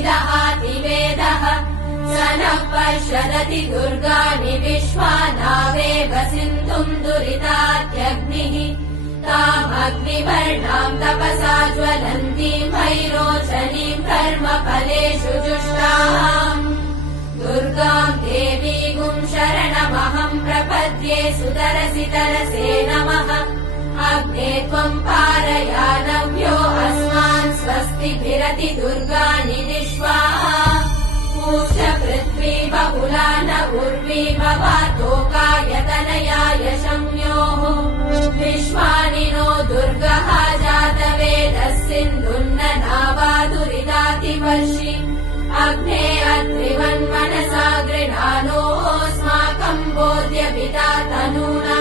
विदहातिवेदः स नः पश्यदति दुर्गाणि विश्वानावेव सिन्धुम् दुरितात्यग्निः तामग्निवर्णाम् तपसा ज्वलन्तीम् भैरोचनीम् कर्मफलेषु जुष्टाम् दुर्गाम् देवीगुम् शरणमहम् प्रपद्ये सुतरसि तरसे नमः अग्ने त्वम् पारयानव्यो अस्मान् स्वस्तिभिरति दुर्गाणि विश्वाः पूष पृथ्वी बहुला न उर्वी भवातोकायतनयाय शम्योः विश्वानि नो दुर्गः जातवेदः सिन्धुन्न नावा दुरितातिवर्षि अग्ने अत्रिवन्मनसा गृणानोऽस्माकम् बोध्यपिता तनूना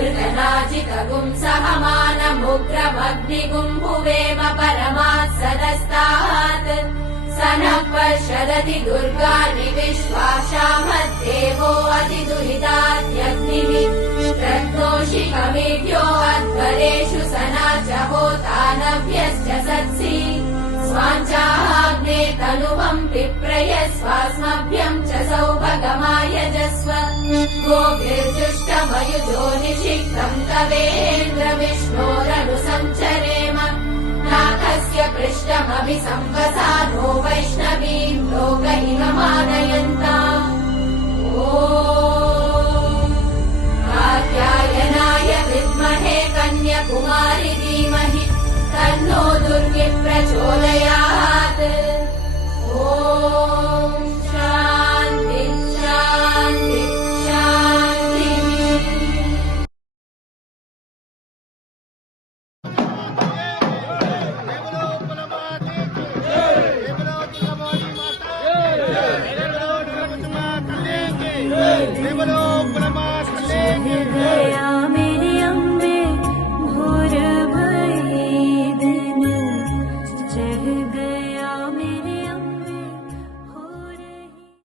कृतनाजितगुम् सहमानमुग्रमग्निगुम् भुवेम परमात् सदस्तात् स नः पश्यदति दुर्गाणि विश्वाशामद्देवो अतिदुरितात्यग्निः प्रद्दोषिकमेभ्यो अध्वरेषु सनाच होतानव्यश्च सत्सि स्वाञ्चाग्ने तनुवम् पिप्रय स्वास्मभ्यम् च सौभगमायजस्व गोभिर्जुष्टमयुजो निषिक्तम् तवेन्द्र विष्णोरनुसञ्चरेम नाथस्य पृष्ठमभिसंवसानो वैष्णवीम् लोक इममानयन्त